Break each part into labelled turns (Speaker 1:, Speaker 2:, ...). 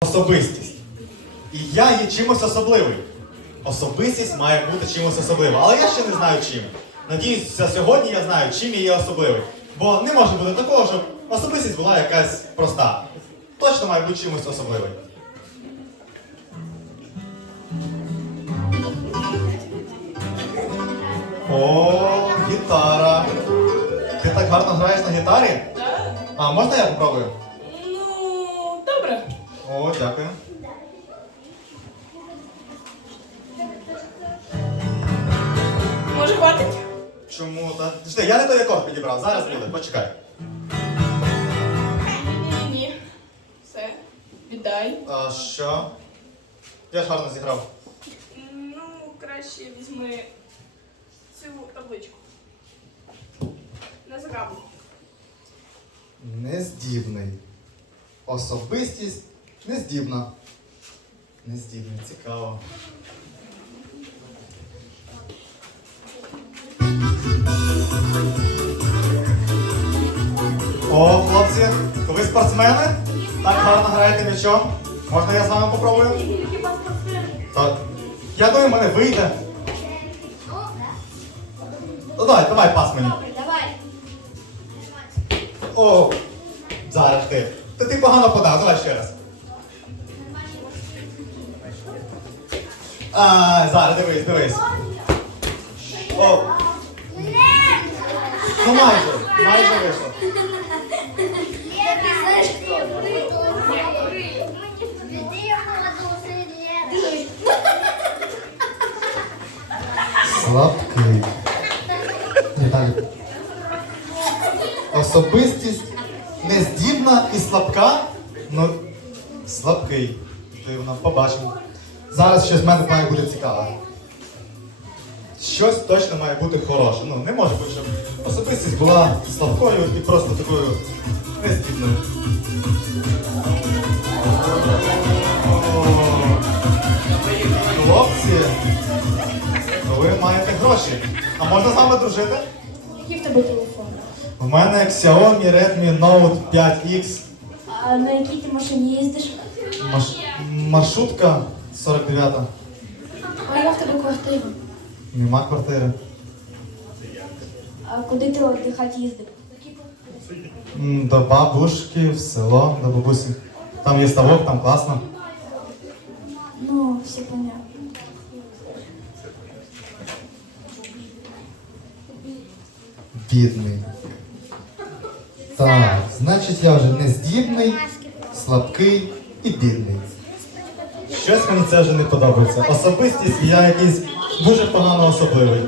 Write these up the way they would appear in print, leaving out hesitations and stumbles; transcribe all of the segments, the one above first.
Speaker 1: особистість. І я є чимось особливий. Особистість має бути чимось особливим. Але я ще не знаю чим. Надіюся, сьогодні я знаю, чим я є особливий. Бо не може бути такого, щоб особистість була якась проста. Точно має бути чимось особливий. О, гітара. Ти так гарно граєш на гітарі?
Speaker 2: Так?
Speaker 1: А, можна я попробую?
Speaker 2: Ну, добре.
Speaker 1: О, дякую.
Speaker 2: Може, хватить?
Speaker 1: Чому? Жди, я не той акорд підібрав, зараз буде, почекай.
Speaker 2: Ні. Все. Віддай.
Speaker 1: А що? Я ж гарно зіграв.
Speaker 2: Ну, краще візьми цю табличку. На загадку.
Speaker 1: Нездібний. Особистість нездібна. Нездібний, цікаво. О, хлопці, ви спортсмени? Так гарно граєте м'ячом. Можна я з вами попробую? Так. Я думаю, в мене вийде. Ну, давай пас мені.
Speaker 3: Давай.
Speaker 1: О, зараз ти. Ти погано подав, давай ще раз. А, зараз, дивись. О. Ну майже вийшло.
Speaker 3: Знаешь, кто? Веди его
Speaker 1: Слабкий. Особистість нездібна і слабка, ну слабкий. Дивно, побачимо. Зараз щось в мене має бути цікаве. Щось точно має бути хороше. Ну, не може бути, щоб особистість була слабкою і просто такою нездібною. О, хлопці, ви маєте гроші. А можна з вами дружити?
Speaker 3: Який в тебе телефон?
Speaker 1: У мене Xiaomi Redmi Note 5X.
Speaker 3: А на якій ти машині їздиш?
Speaker 1: Маршрутка 49-та.
Speaker 3: А я в тебе квартиру.
Speaker 1: Нема квартири.
Speaker 3: А куди ти віддихати їздив?
Speaker 1: До бабушки, в село, до бабусі. Там є ставок, там класно.
Speaker 3: Ну, все понятно.
Speaker 1: Бідний. Так, значить я вже нездібний, слабкий і бідний. Щось мені це вже не подобається. Особистість і я якийсь дуже погано особливий.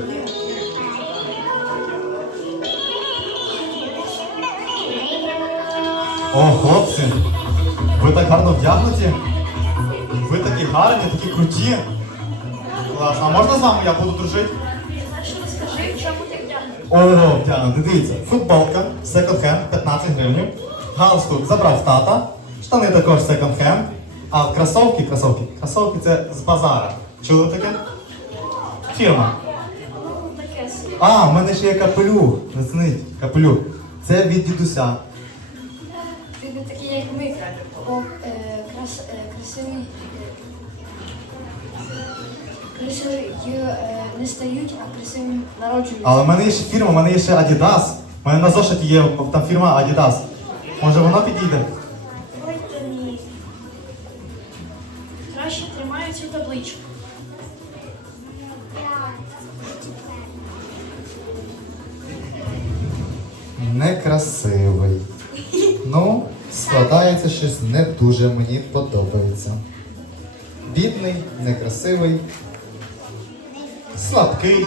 Speaker 1: О, хлопці, ви так гарно вдягнуті. Ви такі гарні, такі круті. Класно. А можна з вами я буду дружити?
Speaker 3: Скажи, в чому ти вдягнений?
Speaker 1: О, вдягнути, дивіться. Футболка, секонд-хенд, 15 гривень. Галстук забрав в тата. Штани також секонд-хенд. А кросовки це з базара. Чули таке? Фірма.
Speaker 3: Ну, таке собі.
Speaker 1: А, в мене ще є капелюх. Зацініть, капелюх. Це від дідуся.
Speaker 3: Ти не такий, як ми. О, красивий. Красиві не стають, а красиві народжуються.
Speaker 1: Але в мене є ще фірма, в мене є ще Adidas. У мене на зошиті є там фірма Adidas. Може воно підійде?
Speaker 3: Ой, та ні. Краще тримаю цю табличку.
Speaker 1: Некрасивий. Ну, складається щось не дуже мені подобається. Бідний, некрасивий, слабкий.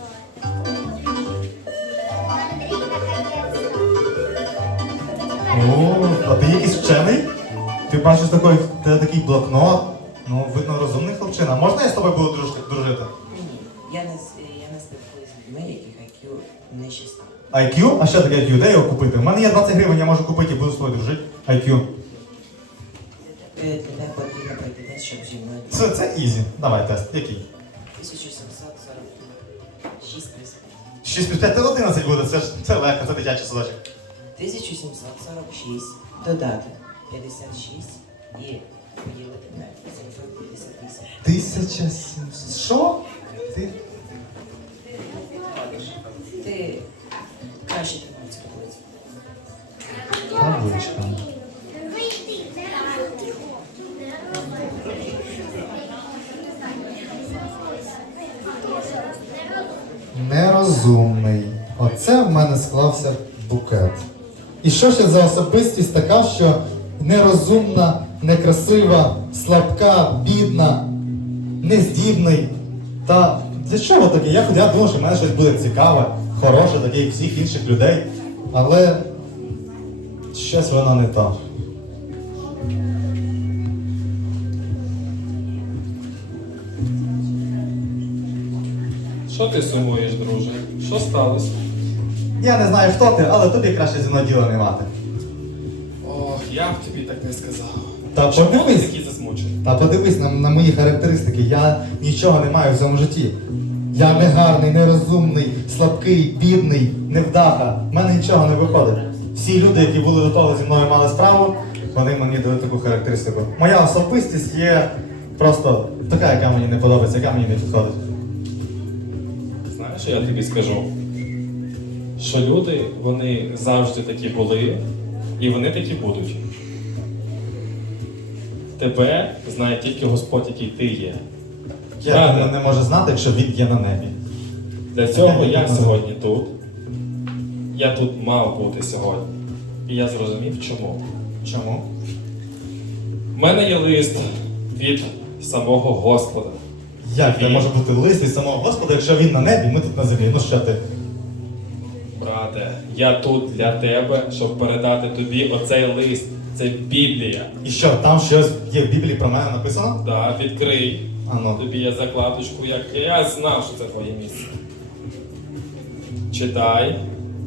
Speaker 1: О, а ти якийсь вчений? Ти бачиш такий блокнот? Ну, видно, розумний хлопчина. Можна я з тобою буду дружити?
Speaker 4: Ні, я не спілкуюся з людьми, яких IQ нещасні.
Speaker 1: IQ? А що таке IQ? Де його купити? У мене є 20 гривень, я можу купити і буду з тобою дружити. IQ.
Speaker 4: Для тебе потрібно пройти тест, щоб зі мною
Speaker 1: Це ізі. Давай тест. Який?
Speaker 4: 1746 плюс
Speaker 1: 6 плюс 5 це 11 буде. Це легко, це дитячий садочок.
Speaker 4: 1746 додати 56 і поділити на 758.
Speaker 1: 1700. Що? Ти?
Speaker 4: Також ти краще тримай цю таблицю.
Speaker 1: Табличка. Нерозумний. Оце в мене склався букет. І що ще за особистість така, що нерозумна, некрасива, слабка, бідна, нездібний. Та для чого таке? Я думав, що в мене щось буде цікаве, хороше, таке, як всіх інших людей. Але щось воно не так.
Speaker 5: Що ти сумуєш, друже? Що сталося?
Speaker 1: Я не знаю, хто ти, але тобі краще зі мною діла не мати.
Speaker 5: Ох, я б тобі так не сказав.
Speaker 1: Та
Speaker 5: Чому ти
Speaker 1: подивись.
Speaker 5: такий засмучений?
Speaker 1: Та подивись на мої характеристики. Я нічого не маю в цьому житті. Я не гарний, нерозумний, слабкий, бідний, невдаха. В мене нічого не виходить. Всі люди, які були до того зі мною мали справу, вони мені дали таку характеристику. Моя особистість є просто така, яка мені не подобається, яка мені не підходить.
Speaker 5: Знаєш, що я тобі скажу? Що люди, вони завжди такі були, і вони такі будуть. Тебе знає тільки Господь, який ти є.
Speaker 1: Я
Speaker 5: Правда.
Speaker 1: не можу знати, якщо він є на небі.
Speaker 5: Для цього я сьогодні тут. Я тут мав бути сьогодні. І я зрозумів, чому.
Speaker 1: Чому?
Speaker 5: У мене є лист від самого Господа.
Speaker 1: Як це може бути лист від самого Господа, якщо він на небі, ми тут на землі? Ну що ти?
Speaker 5: Брате, я тут для тебе, щоб передати тобі оцей лист. Це Біблія.
Speaker 1: І що, там щось є в Біблії про мене написано?
Speaker 5: Да, відкрий.
Speaker 1: А ну.
Speaker 5: Тобі є закладочку, як я знав, що це твоє місце. Читай.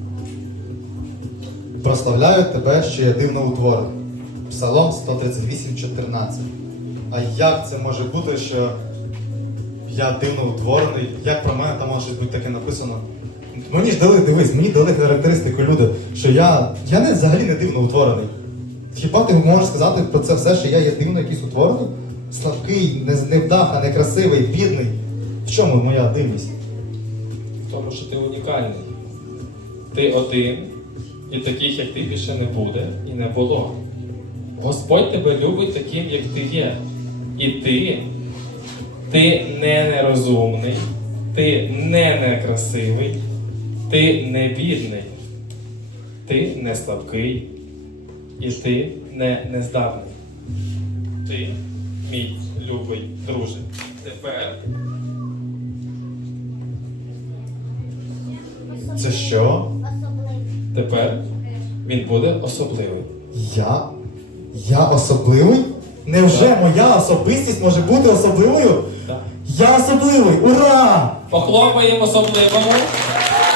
Speaker 1: Прославляю тебе, що я дивно утворений. Псалом 138:14. А як це може бути, що я дивно утворений? Як про мене там може щось бути таке написано? Мені ж дали, дивись, мені дали характеристику люди, що я не взагалі не дивно утворений. Хіба ти можеш сказати про це все, що я є дивно якийсь утворений? Слабкий, невдаха, некрасивий, бідний. В чому моя дивність?
Speaker 5: В тому, що ти унікальний. Ти один, і таких, як ти, більше не буде і не було. Господь тебе любить таким, як ти є. І ти не нерозумний, ти не некрасивий, ти не бідний, ти не слабкий, і ти не нездавний. Ти, мій любий друже, тепер
Speaker 1: Це що?
Speaker 5: Тепер він буде особливий.
Speaker 1: Я особливий? Невже моя особистість може бути особливою?
Speaker 5: Так.
Speaker 1: Я особливий! Ура!
Speaker 5: Похлопаємо особливому.